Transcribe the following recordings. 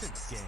Good game.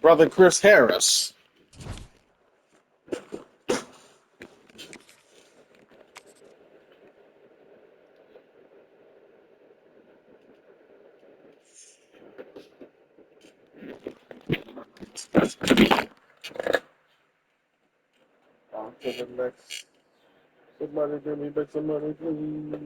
Brother Chris Harris. On to the next. Somebody give me back some money, please.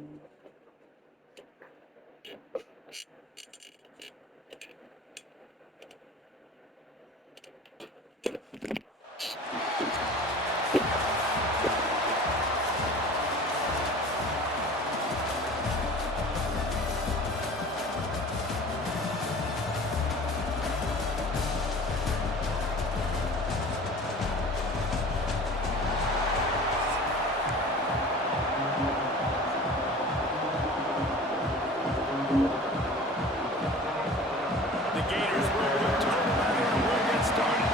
The Gators will return back and will get started.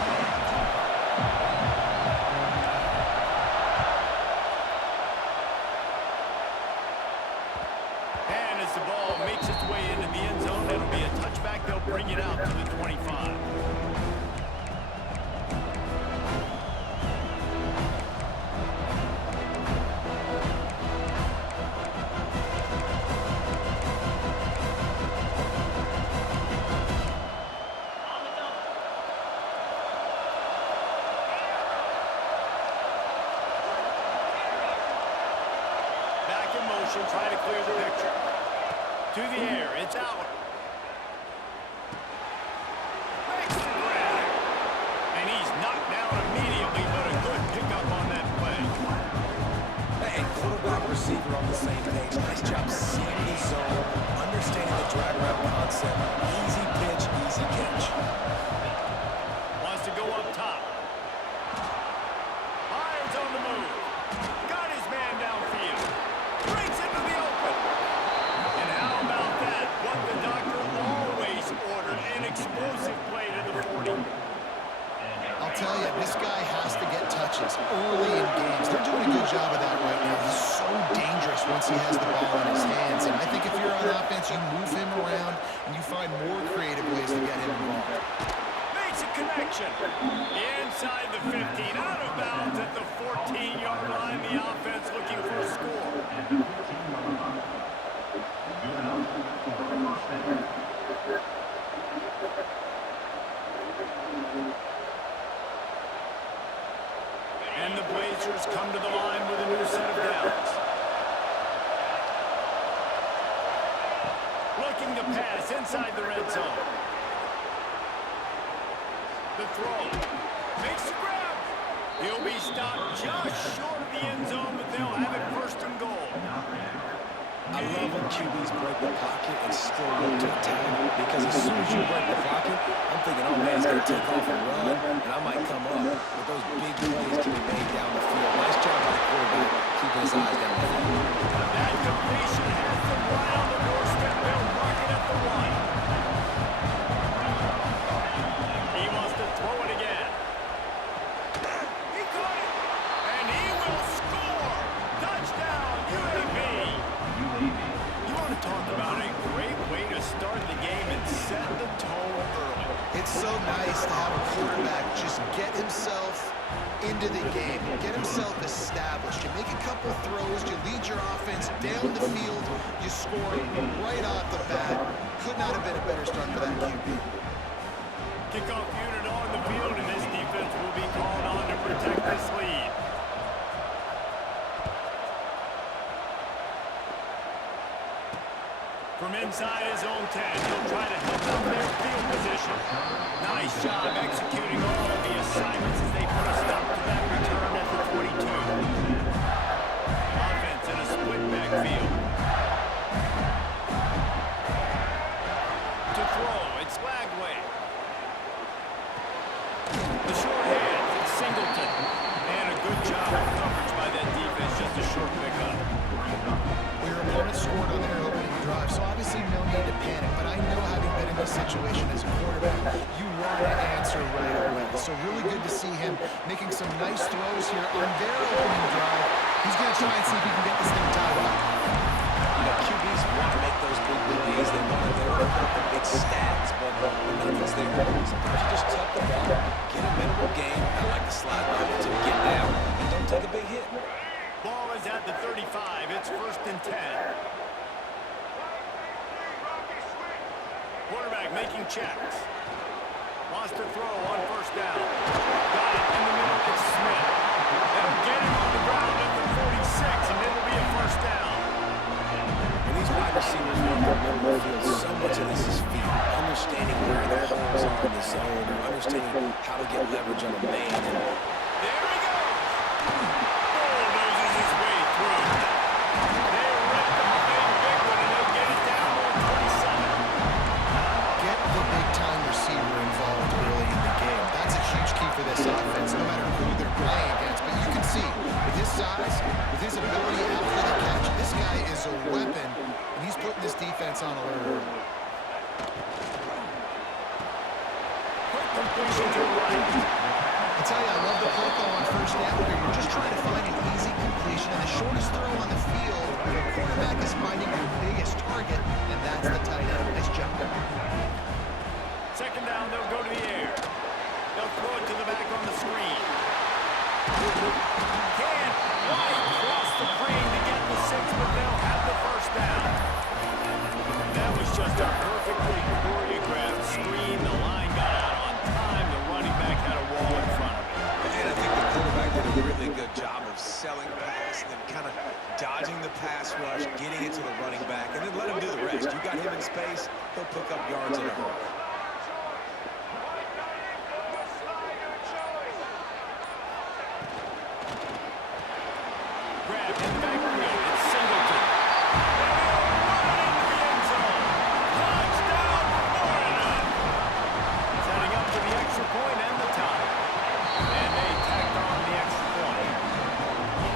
And as the ball makes its way into the end zone, it'll be a touchback. They'll bring it out to the 25. Back in motion, trying to clear the picture. To the air, it's out. Makes the grab. And he's knocked down immediately, but a good pickup on that play. Hey, quarterback receiver on the same page. Nice job seeing the zone, understanding the drag route concept. Easy pitch, easy catch. Wants to go up top. Hines on the move. in games. They're doing a good job of that right now. He's so dangerous once he has the ball in his hands. And I think if you're on offense, you move him around and you find more creative ways to get him involved. Makes a connection. Inside the 15, out of bounds at the 14-yard line. The offense looking for a score. And the Blazers come to the line with a new set of downs. Looking to pass inside the red zone. The throw. Makes the grab. He'll be stopped just short of the end zone, but they'll have it first and goal. I love when QBs break the pocket and still look to attack, because as soon as you break the pocket, I'm thinking, oh man, he's going to take off and run, and I might come up. But those big plays can be made down the field. Nice job by the quarterback, keeping his eyes down the field. That completion has them right on the doorstep. They'll mark it at the 1. He wants to throw it again. He caught it, and he will score. Touchdown, UAB. You want to talk about a great way to start the game and set the tone early. It's so nice to have a quarterback just get himself into the game, get himself established. You make a couple throws, you lead your offense down the field, you score right off the bat. Could not have been a better start for that QB. Kickoff unit on the field, and this defense will be called on to protect this lead. From inside his own 10, he'll try to help out their field position. Nice job executing all of the assignments as they put a stop to that return at the 22. Offense in a split backfield. To throw, it's Lagway. The short hand, it's Singleton. And a good job of coverage by that defense, just a short pickup. Your opponent scored on their opening drive, so obviously no need to panic, but I know having been in this situation as a quarterback, you want to answer right away. So really good to see him making some nice throws here on their opening drive. He's going to try and see if he can get this thing tied up. You know, QBs want to make those big plays. They want to put up the big stats, but when nothing's there, sometimes you just tuck the ball, get a minimal gain. I like the slide by it to get down and don't take a big hit. Ball is at the 35. It's first and 10. Quarterback making checks. Wants to throw on first down. Got it in the middle. It's Smith. They'll get him on the ground at the 46, and it'll be a first down. And these wide receivers work the middle of the field. So much of this is feet. Understanding where their holes are in the zone, or understanding how to get leverage on a man. And there he goes. Bulldozes his way through. They ripped him a big one, and they'll get it down on 27. get the big-time receiver involved early in the game. That's a huge key for this offense, no matter who they're playing against. But you can see, with his size, with his ability after the catch, this guy is a weapon, and he's putting this defense on alert early. Quick completion to the right. I tell you, I love the play call on first down here. You're just trying to find an easy completion, and the shortest throw on the field, your quarterback is finding your biggest target, and that's the tight end. Nice job. Second down, they'll go to the air. They'll throw it to the back on the screen. Can't quite cross the plane to get the 6, but they'll have the first down. That was just a perfectly choreographed screen. The line got out on time. The running back had a wall in front of him. And I think the quarterback did a really good job of selling pass and then kind of dodging the pass rush, getting it to the running back, and then let him do the rest. You got him in space, he'll pick up yards in a hurry. Grab in the backfield. It's Singleton. Right into the end zone. Touchdown, Florida. Setting up to the extra point and the tie. And they tacked on the extra point.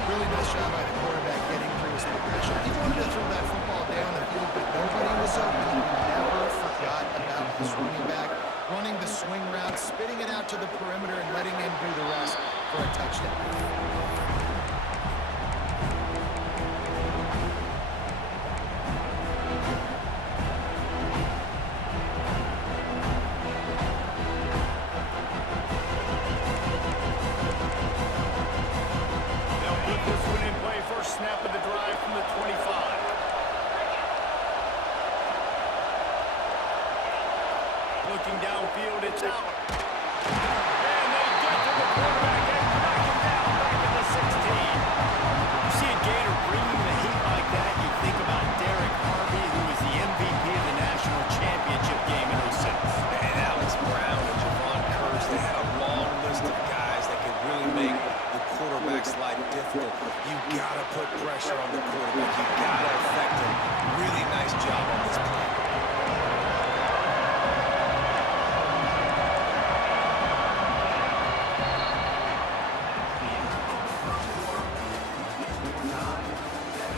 Really nice job by the quarterback getting through his progression. He wanted to throw that football down the field, but nobody was open. He never forgot about his running back, running the swing route, spitting it out to the perimeter, and letting him do the rest. for a touchdown. They'll put this one in play. First snap of the drive from the 25. Looking downfield, it's Allen. And they get to the quarterback and knock him down back at the 16. You see a Gator bringing the heat like that, you think about Derek Harvey, who was the MVP of the national championship game in '06. And Alex Brown and Javon Curse, they had a long list of guys that could really make the quarterback's life difficult. You gotta put pressure on the quarterback. You gotta affect him. Really nice job on this play.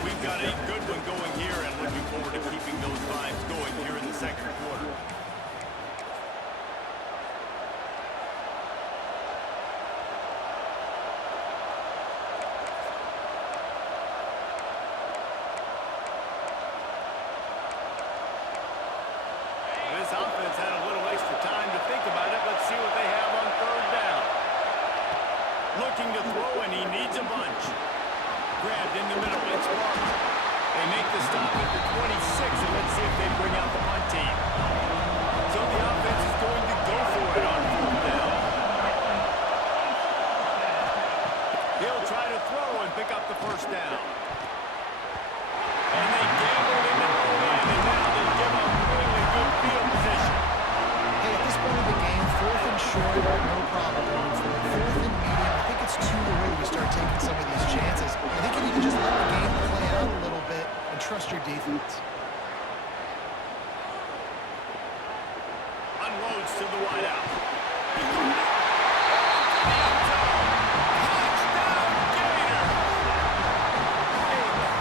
We've got a good one going here and looking forward to keeping those vibes going here in the second quarter. This offense had a little extra time to think about it. Let's see what they have on third down. Looking to throw, and he needs a bunch. Grabbed in the middle. It's Barber. They make the stop at the 26, and let's see if they bring out the punt team. So the offense is going to go for it on fourth down. He'll try to throw and pick up the first down. And they gambled in the end, and now they give up really good field position. Hey, at this point of the game, fourth and short, no problem going for it. Fourth and medium, I think it's too early to start taking some of these chances. I think you need to just let the game play out a little bit and trust your defense. Unloads to the wideout. Touchdown, Gators! A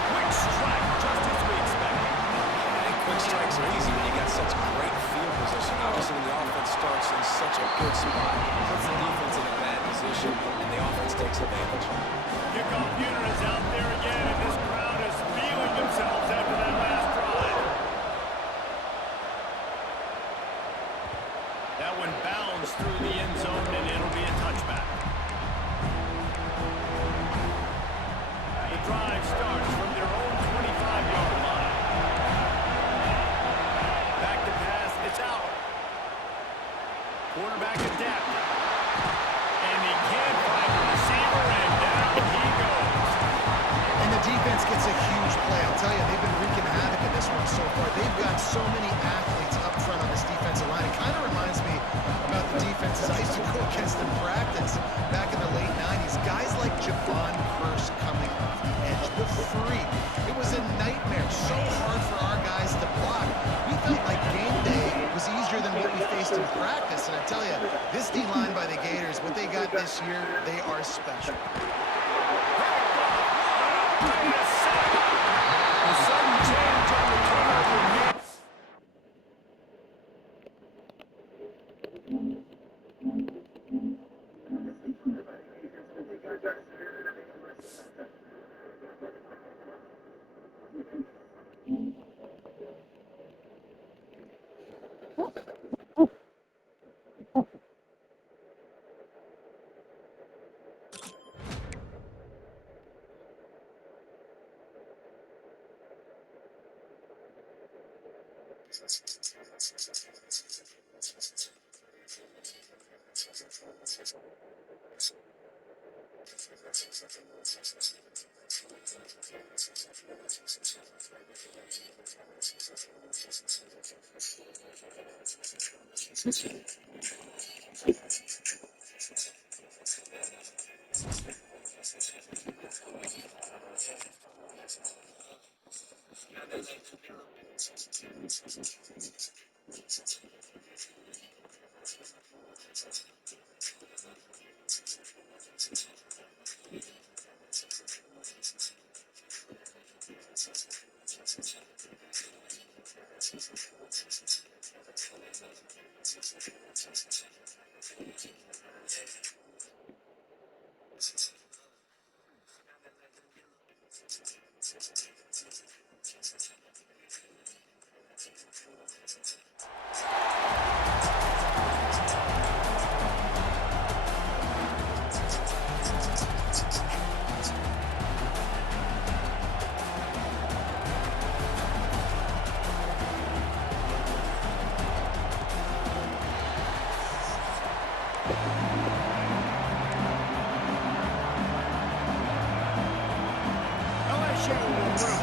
quick strike, just as we expected. And quick strikes are easy when you got such great field position. Obviously, when the offense starts in such a good spot, puts the defense in a bad position, and the offense takes advantage. Kickoff unit is out there again, and this crowd is feeling themselves after that last drive. That one bounds through the end zone, and it'll be a touchback. The drive starts from their own 25-yard line. Back to pass, it's out. Quarterback adapted. And he can't find the receiver, and down he goes. And the defense gets a huge play. I'll tell you, they've been wreaking havoc in this one so far. They've got so many athletes up front on this defensive line. It kind of reminds me about the defenses I used to go against in practice back in the late 90s. Guys like Javon Curse coming off the edge, the freak. It was a nightmare. So hard for our guys to block. We felt like game day was easier than what we faced in practice. And I tell you, this D-line by the Gators, what they got this year, they are special. A sudden change on the turnover.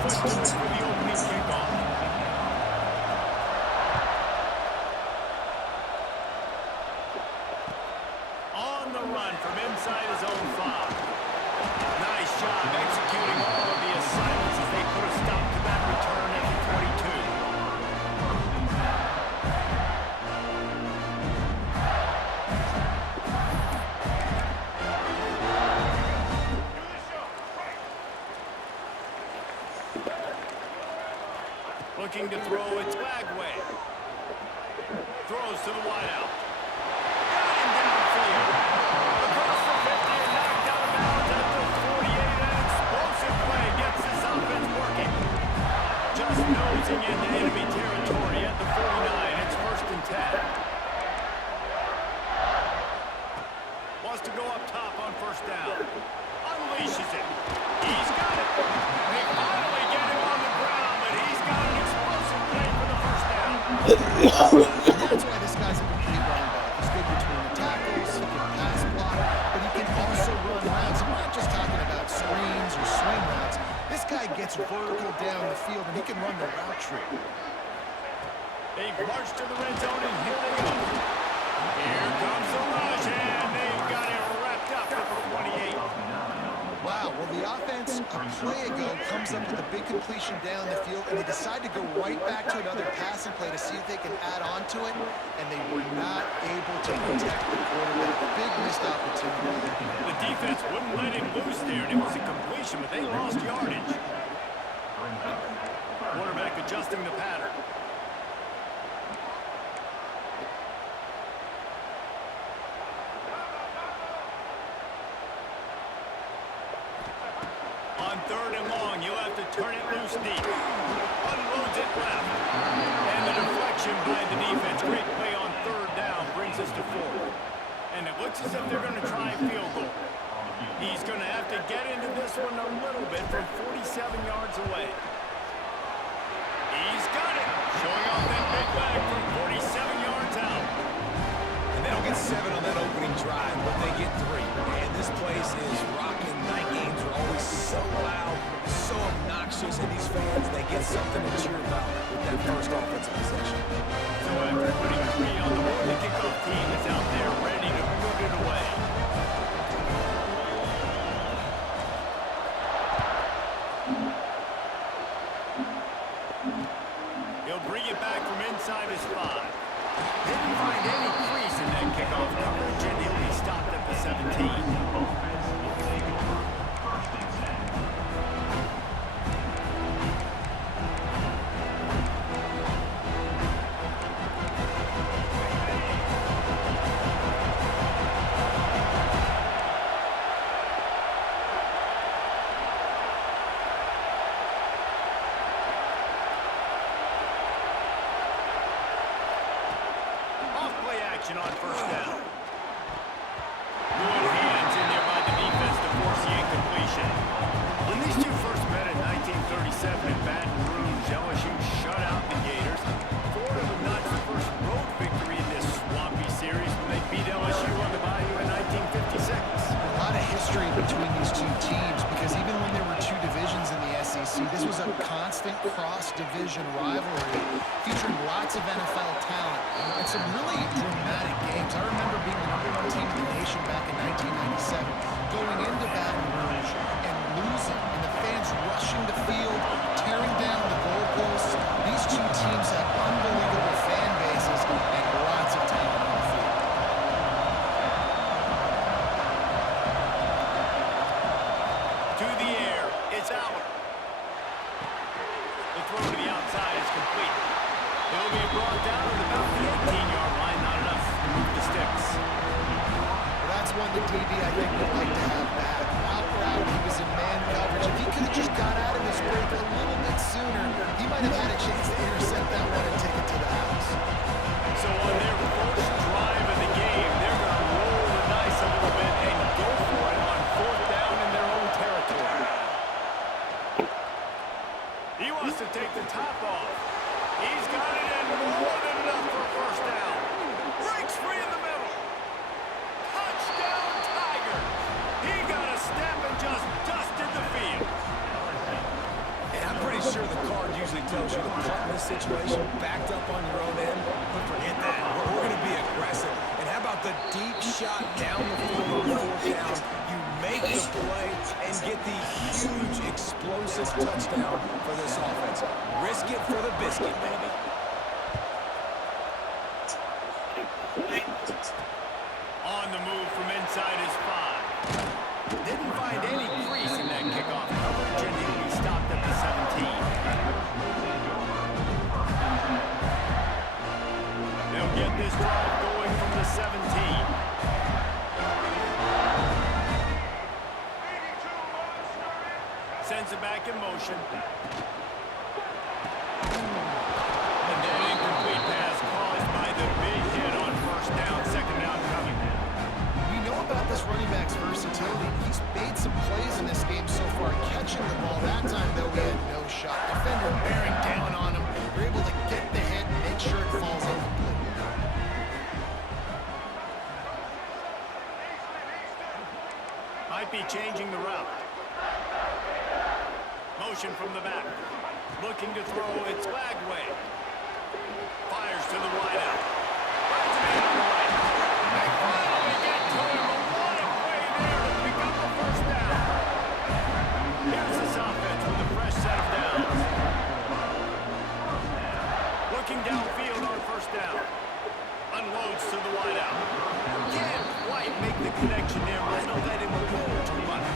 foot to it for the opening kickoff. On the run from inside his own 5. Nice job executing all of the assignments as they put a stop to that return at the 22. Looking to throw, it's Bagway. Throws to the wideout. Got him downfield. Across the 50 and knocked out of bounds at the 48. An explosive play gets this offense working. Just nosing into enemy territory at the 49. It's 1st and 10. Wants to go up top on 1st down. Unleashes it. He's got it. They finally get him on the ground, but he's got an explosive play for the 1st down. That's why this guy's a complete running back. He's good between the tackles, he can pass block, but he can also run routes. And we're not just talking about screens or swing routes. This guy gets vertical down the field, and he can run the route tree. They march to the red zone, and here they go. Here comes the rush, and they've got it wrapped up at the 28. Wow, well, the offense a play ago comes up with a big completion down the field, and they decide to go right back to another passing play to see if they can add on to it, and they were not able to protect the quarterback. Big missed opportunity. The defense wouldn't let him loose there, and it was a completion, but they lost yardage. Quarterback adjusting the pattern. On 3rd and long, you'll have to turn it loose deep. Unloads it left. And the deflection by the defense. Great play on 3rd down brings us to 4th. And it looks as if they're going to try a field goal. He's going to have to get into this one a little bit from 47 yards away. He's got it. Showing off that big leg from 47 yards out. And they don't get 7 on that opening drive, but they get 3. And this place is rocking. Night games are always so loud, so obnoxious, and these fans, they get something to cheer about with that first offensive possession. So after putting 3 on the board, the kickoff team is out there ready to put it away. He'll bring it back from inside his 5. Didn't find any crease in that kickoff coverage, and he'll be stopped at the 17. On 1st down. Good hands in there by the defense to force the incompletion. When these two first met in 1937 in Baton Rouge, LSU shut out the Gators. Ford would notch the first road victory in this swampy series when they beat LSU on the Bayou in 1956. A lot of history between these two teams, because even when there were 2 divisions in the SEC, this was a constant cross-division rivalry featuring lots of NFL talent and some really dramatic games. I remember being the #1 team in the nation back in 1997, going into Baton Rouge and losing, and the fans rushing the field, tearing down the goalposts. These two teams have unbelievable fan bases and lots of talent on the field. To the air, it's Allen. The throw to the outside is complete. It'll be brought down at about the 18-yard line, not enough to move the sticks. Well, that's one the DB I think would like to have back. Out route, he was in man coverage. If he could have just got out of his break a little bit sooner, he might have had a chance to intercept that one and take it to the house. So on their first drive of the game, they're going to roll the dice a little bit and go for it on 4th down in their own territory. He wants to take the top off. He's got it in more than enough for a 1st down. Breaks free in the middle. Touchdown, Tigers. He got a step and just dusted the field. And I'm pretty tells you to punt in this situation, backed up on your own end, but forget that. We're going to be aggressive. And how about the deep shot down the field on 4th down? You make the play and get the huge explosive touchdown for this offense. Risk it for the biscuit, baby. On the move from inside his 5. Didn't find any crease in that kickoff coverage, and he'll be stopped at the 17. They'll get this drive going from the 17. Sends it back in motion. And an incomplete pass caused by the big hit on 1st down, 2nd down coming. We know about this running back's versatility. He's made some plays in this game so far, catching the ball. That time, though, he had no shot. Defender bearing down on him. You're able to get the hit and make sure it falls incomplete. Might be changing the route. Motion from the back. Looking to throw, it's Lagway. Fires to the wideout. Finds him in on the right. They finally get to him, but what a play there to pick up the 1st down. Here's this offense with a fresh set of downs. Looking downfield on 1st down. Unloads to the wideout. Can't quite make the connection there, but I don't let him roll too much.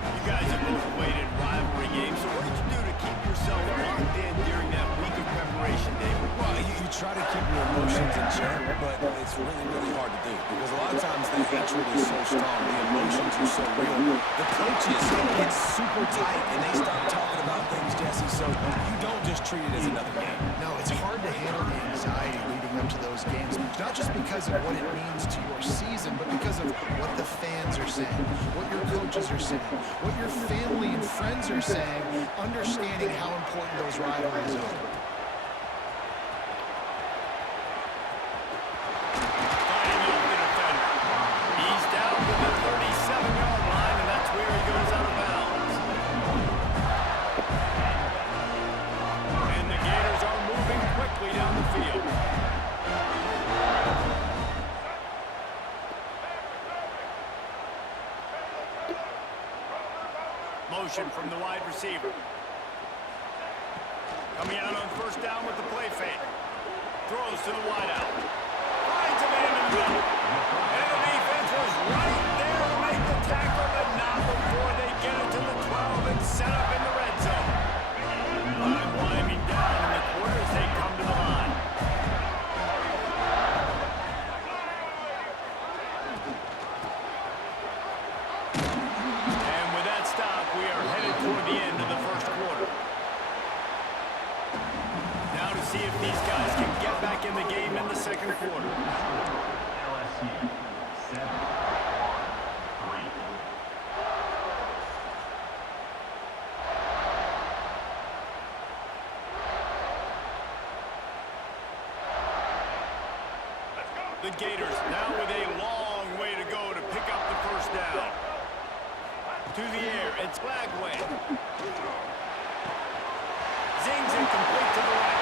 You guys have both played in rivalry games, so what did you do to keep yourself locked in during that week of preparation, David? Well, you try to keep your emotions in check, but it's really, really hard to do because a lot of times the hatred is so strong, the emotions are so real. The coaches get super tight and they start talking about things, Jesse, so you don't just treat it as another game. No, it's hard to handle the anxiety leading up to those games, not just because of what it means to your season, but because of what the fans are saying, what your coaches are saying, what your family and friends are saying, understanding how important those rivalries are. Fighting off the defender. He's down to the 37-yard line, and that's where he goes out of bounds. And the Gators are moving quickly down the field. Motion from the wide receiver. Coming out on 1st down with the play fake. Throws to the wideout. Finds him in the middle. And the defense was right there to make the tackle, but not before they get it to the 12 and set up in the red zone. Time winding down in the quarter as they come to the line. And with that stop, we are headed toward the end of the 1st quarter. Now to see if these guys can get back in the game in the 2nd quarter. LSU 7-3. The Gators now with a long way to go to pick up the 1st down. To the air, it's Lagway. Zings incomplete to the right.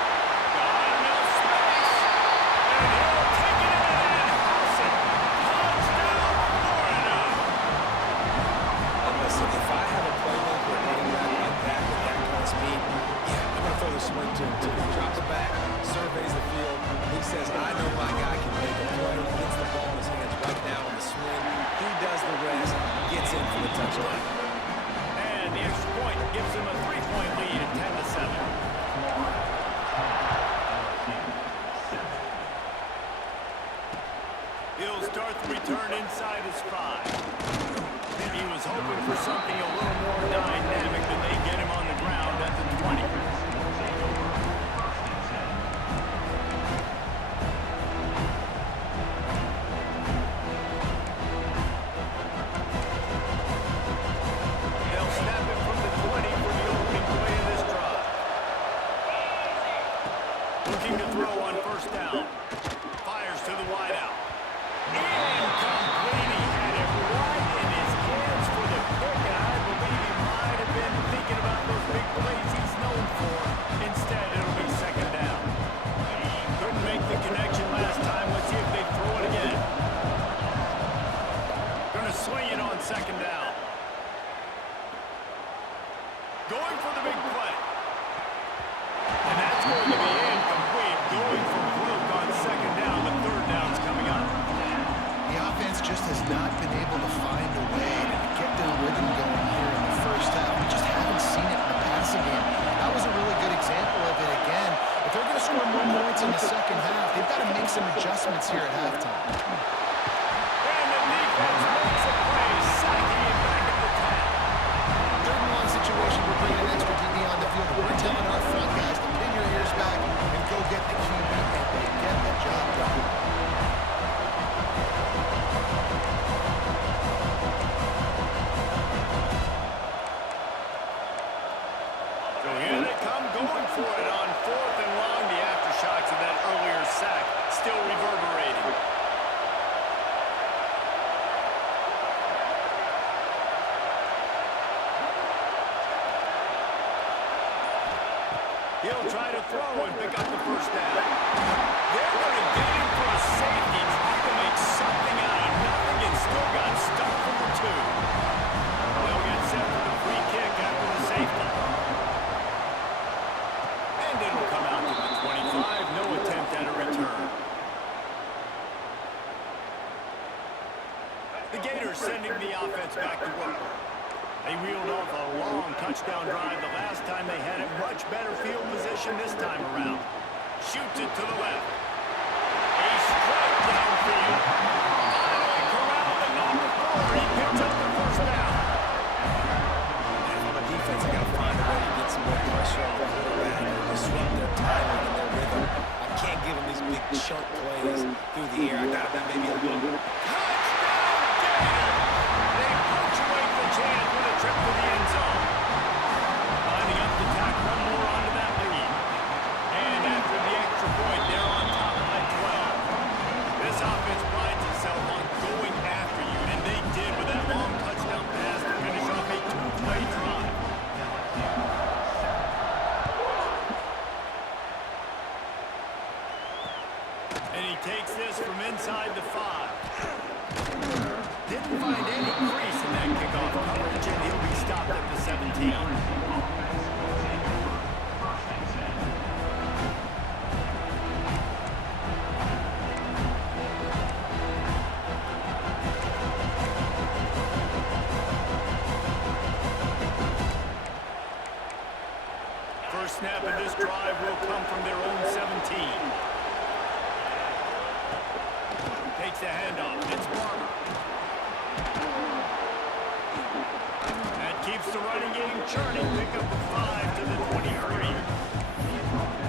Got enough space. And he'll take it in and house it. Touchdown, Florida. Listen, if I have a playmaker running back like that with that kind of speed, yeah, I'm going to throw the swing to him too. He drops it back, surveys the field. He says, I know my guy can make a play. Gets the ball in his hands right now on the swing. He does the rest, gets in for the touchdown. And the extra point gives him a 3-point lead at 10-7. He'll start the return inside his 5. He was hoping for something a little more dynamic than they get him on the ground at the 20. They'll snap it from the 20 going for the big play. And that's going to be incomplete. Going for broke on second down. The third down's coming up. The offense just has not been able to find a way to get their rhythm going here in the first half. We just haven't seen it in the passing game. That was a really good example of it again. If they're going to score more points in the second half, they've got to make some adjustments here at halftime. And the defense makes a play, sacking it back at the 10. 3rd and 1 situation, we're bringing an extra DB on the field. We're telling our front guys to pin your ears back and go get the QB, and they get the job done. So here they come going for it on 4th and long. The aftershocks of that earlier sack still reverberating. He'll try to throw and pick up the first down. They're going to get him for a safety, trying to make something out of nothing, and still got stuck for the 2. They'll get set for the free kick after the safety. And it'll come out to the 25. No attempt at a return. The Gators sending the offense back to work. They reeled off a long touchdown drive the last time they had it. Much better field position this time around. Shoots it to the left. A strike downfield. Finally corralled the number 4. He picks up the first down. And on the defense, they got to find a way to get some more pressure on the quarterback and disrupt their timing and their rhythm. I can't give them these big chunk plays through the air. I got them maybe a little bit. Touchdown, Gators! They punctuate the chance with a trip to the end zone. Lining up to tack one more onto that lead. And after the extra point, they're on top by 12. This offense prides itself on going after you, and they did with that long touchdown pass to finish off a 2-play drive. And he takes this from inside the 5. Didn't find any crease in that kickoff coverage, and he'll be stopped at the 17. First snap of this drive will come from their own 17. Takes the handoff. It's Barber. That keeps the running game churning. Pick up the 5 to the 23.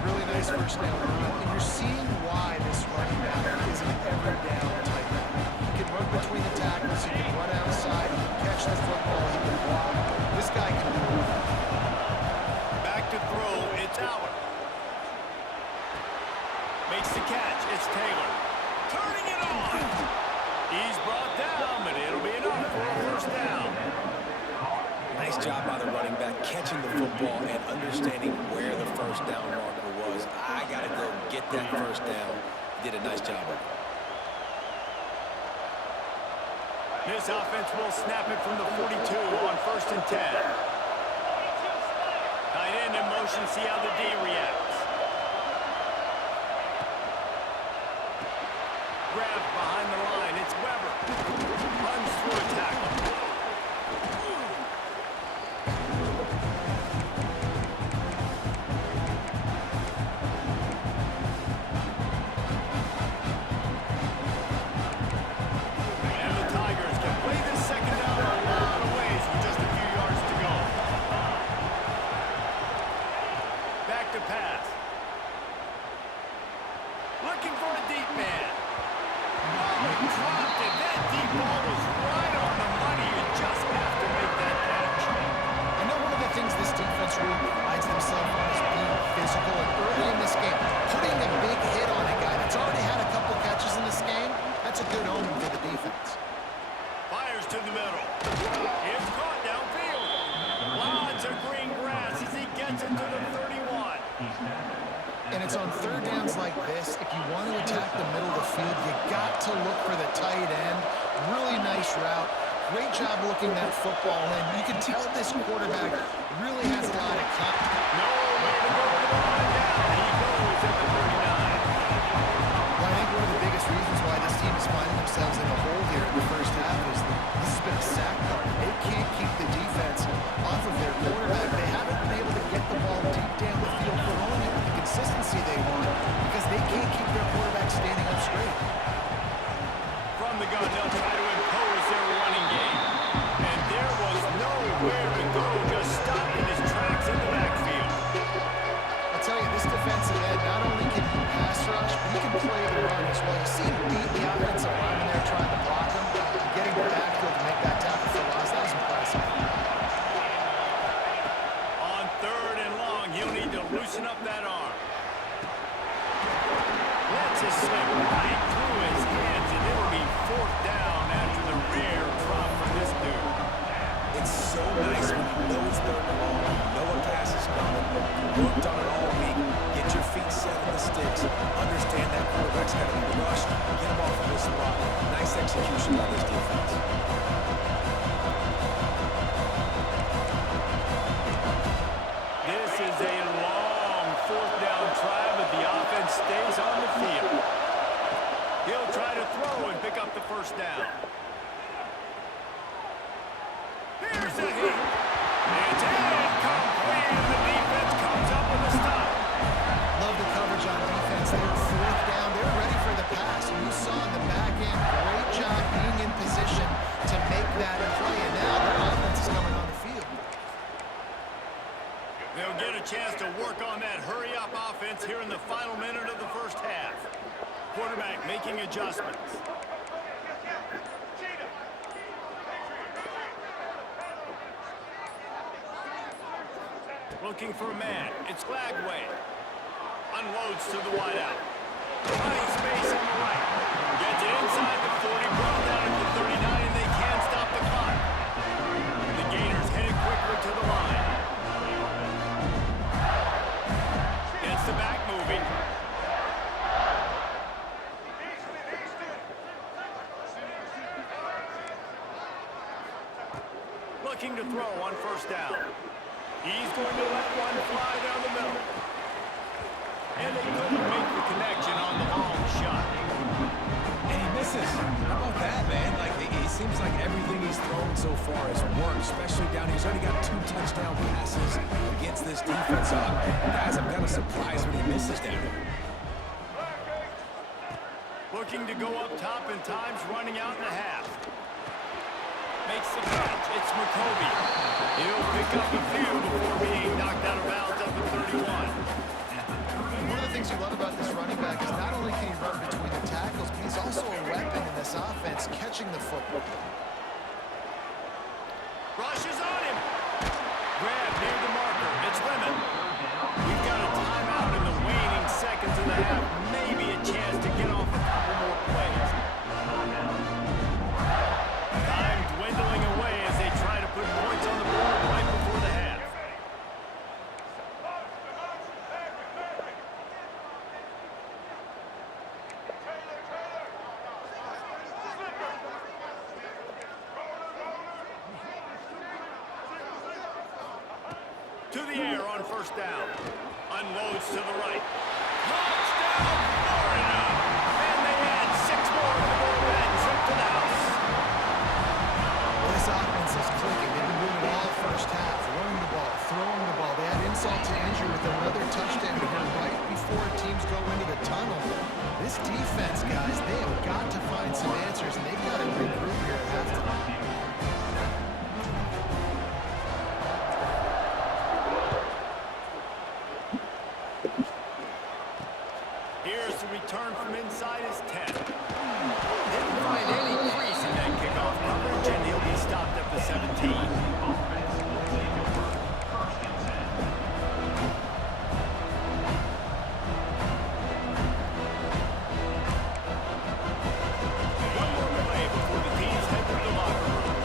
Really nice first down run, and you're seeing why this running back is an every down type guy. He can run between the tackles, he can run outside, he can catch the football, he can block. This guy can do it. Back to throw. It's Allen. Makes the catch. It's Taylor. Turning it on. He's brought down, but it'll be enough for a first down. Nice job by the running back, catching the football and understanding where the first down marker was. I got to go get that first down. Did a nice job of it. This offense will snap it from the 42 on 1st and 10. Tight end in motion, see how the D reacts. Grab behind the line, it's Weber. Runs through a tackle. And the Tigers can play this second down a lot of ways with just a few yards to go. Back to pass. Looking for a deep man. Oh, he dropped it. That deep ball was right on the money. You just have to make that catch. I know one of the things this defense really prides themselves on is being physical, and early in this game, putting a big hit on a guy that's already had a couple catches in this game, that's a good omen for the defense. Fires to the middle. It's caught downfield. Lots of green grass as he gets it to the 31. And it's on third downs like this, if you want to attack the middle of the field, you got to look for the tight end. Really nice route. Great job looking that football in. You can tell this quarterback really has a quarterback. They haven't been able to get the ball deep down the field, throwing it with the consistency they want because they can't keep their quarterback standing up straight. From the gun, they'll try to impose their running game. And there was nowhere to go, just stopped in his tracks in the backfield. I'll tell you, this defensive end, not only can he pass rush, but he can play the run as well. You see him beat the offensive lineman there trying to block him, and getting the backfield to make that tackle for loss. That was impressive. On 3rd and long, he'll need to loosen up that arm. Lets it slip right through his hands, and it'll be 4th down after the rare drop from this dude. It's so nice when you know it's 3rd and long, you know a pass is coming, you worked on it all week, get your feet set in the sticks, understand that quarterback's got to be rushed, get him off of his spot. Nice execution by this defense. This is a long 4th down try, but the offense stays on the field. He'll try to throw and pick up the 1st down. Here's a hit. It's incomplete, and the defense comes up with a stop. Love the coverage on defense. They're 4th down. They're ready for the pass. You saw in the back end, great job being in position to make that play, and now their offense is coming on the field. They'll get a chance to work on that hurry-up offense here in the final minute of the 1st half. Quarterback making adjustments. Looking for a man. It's Glagway. Unloads to the wideout. Finds space on the right. Gets it inside the 40, brought down at the 39, and they can't stop the clock. The Gators headed quickly to the line. Gets the back moving. Looking to throw on 1st down. He's going to let one fly down the middle. And they couldn't make the connection on the long shot. And he misses. How about that, man? Like, it seems like everything he's thrown so far has worked, especially down here. He's already got 2 touchdown passes against this defense. Guys, I'm kind of surprised when he misses down here. Looking to go up top in times, running out in the half. Makes the catch. It's McCoby. He'll pick up a few before being knocked out of bounds at the 31. One of the things you love about this running back is not only can he run between the tackles, but he's also a weapon in this offense, catching the football. Rushes on him. Grab near the marker. It's Lemon. We've got a timeout in the waning seconds of the half. Maybe a chance to get off a couple more plays. Time dwindling away as they try to put points on the board right before the half. To the air on 1st down. Unloads to the right. Touchdown, Florida! And they add 6 more before that trip to the house. Well, this offense is clicking. They've been doing it all 1st half, running the ball, throwing the ball. They had insult to injury with another touchdown here right before teams go into the tunnel. This defense, guys, they have got to find some answers, and they've got to regroup here at halftime. Here's the return from inside his 10. Didn't find any crease in that kickoff coverage, and he'll be stopped at the 17. One more play before the teams head to the locker room.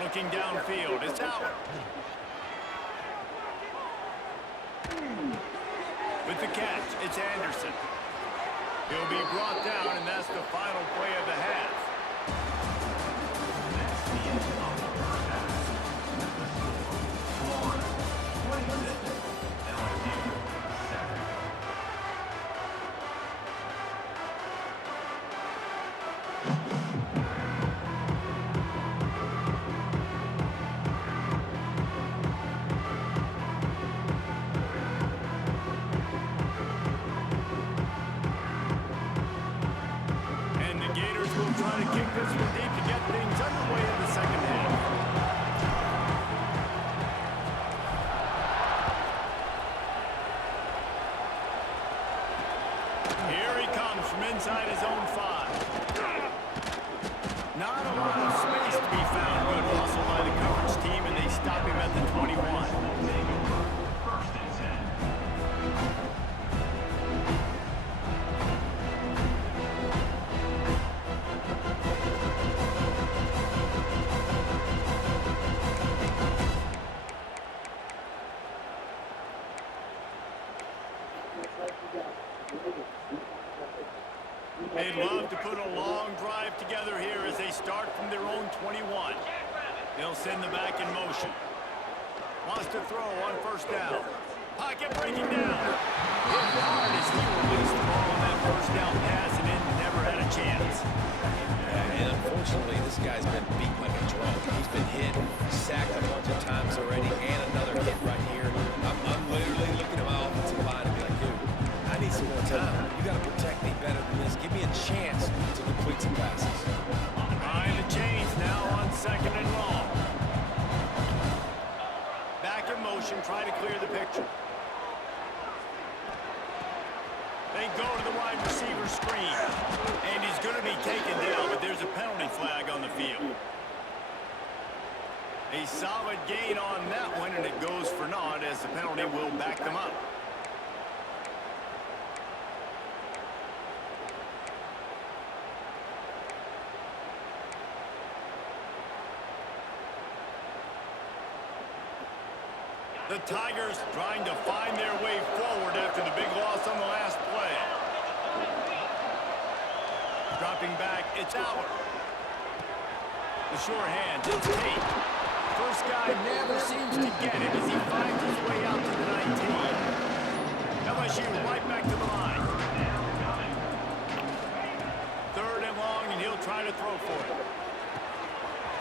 Looking downfield, it's out. With the catch, it's Anderson. He'll be brought down, and that's the final play of the half. That's the end of the 1st half. The score, Florida 26, LSU 7. inside his own 5. Not a lot of space to be found. Good hustle by the coverage team, and they stop him at the 21. First and 10. They'd love to put a long drive together here as they start from their own 21. They'll send the back in motion. Wants to throw on first down. Pocket breaking down. Hit hard as he released the ball on that first down pass and it never had a chance. And unfortunately, this guy's been beat like a drum. He's been hit, sacked a bunch of times already, and another hit right here. I'm literally looking at my offensive line and be like, dude, I need some more time. You got to protect me better than this. Give me a chance to complete some passes. Behind the chains now on second and long. Back in motion, trying to clear the picture. They go to the wide receiver screen. And he's going to be taken down, but there's a penalty flag on the field. A solid gain on that one, and it goes for naught as the penalty will back them up. The Tigers trying to find their way forward after the big loss on the last play. Dropping back, it's out. The sure hand, it's Tate. First guy never seems to get it as he finds his way out to the 19. LSU right back to the line. Third and long, and he'll try to throw for it.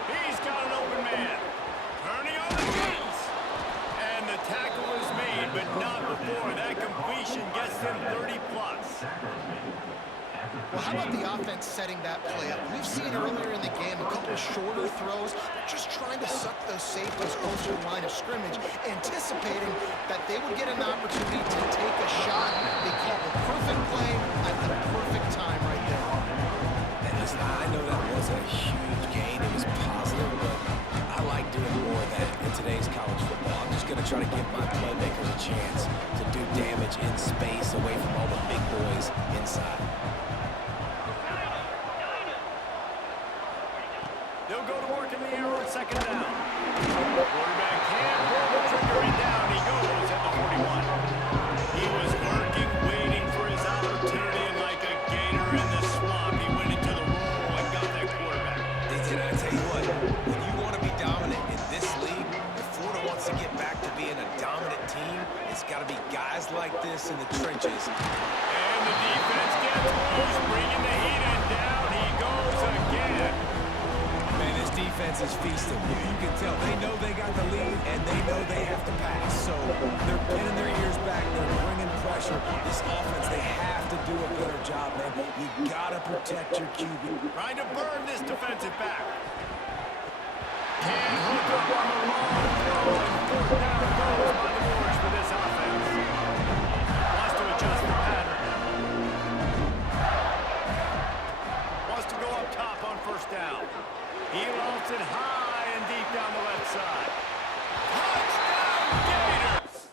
He's got an open man. Turning on the knees. And the tackle is made, but not before that completion gets them 30+. Well, how about the offense setting that play up? We've seen earlier in the game a couple shorter throws, just trying to suck those safeties closer to the line of scrimmage, anticipating that they would get an opportunity to take a shot. They called the perfect play at the perfect time right there. And listen, I know that wasn't a huge gain. It was positive, but I like doing more of that in today's college football. I'm just going to try to give my playmakers a chance to do damage in space away from all the big boys inside. They'll go to work in the air on second down. Quarterback can pull the trigger and down he goes at the 41. He was lurking, waiting for his opportunity, and like a gator in the swamp, he went into the roll and got that quarterback. And I tell you what, when you want to be dominant in this league, if Florida wants to get back to being a dominant team, it's got to be guys like this in the trenches. And the defense gets loose, bringing the heat, and down he goes again. Man, this defense is feasting. You can tell they know they got the lead, and they know they have to pass. So they're pinning their ears back. They're bringing pressure. This offense, they have to do a better job, man. You got to protect your QB. Trying to burn this defensive back. Can hook up on the long throw, and fourth down goes by the boards for this offense. Wants to adjust the pattern. Wants to go up top on first down. He lofts it high and deep down the left side. Touchdown, Gators!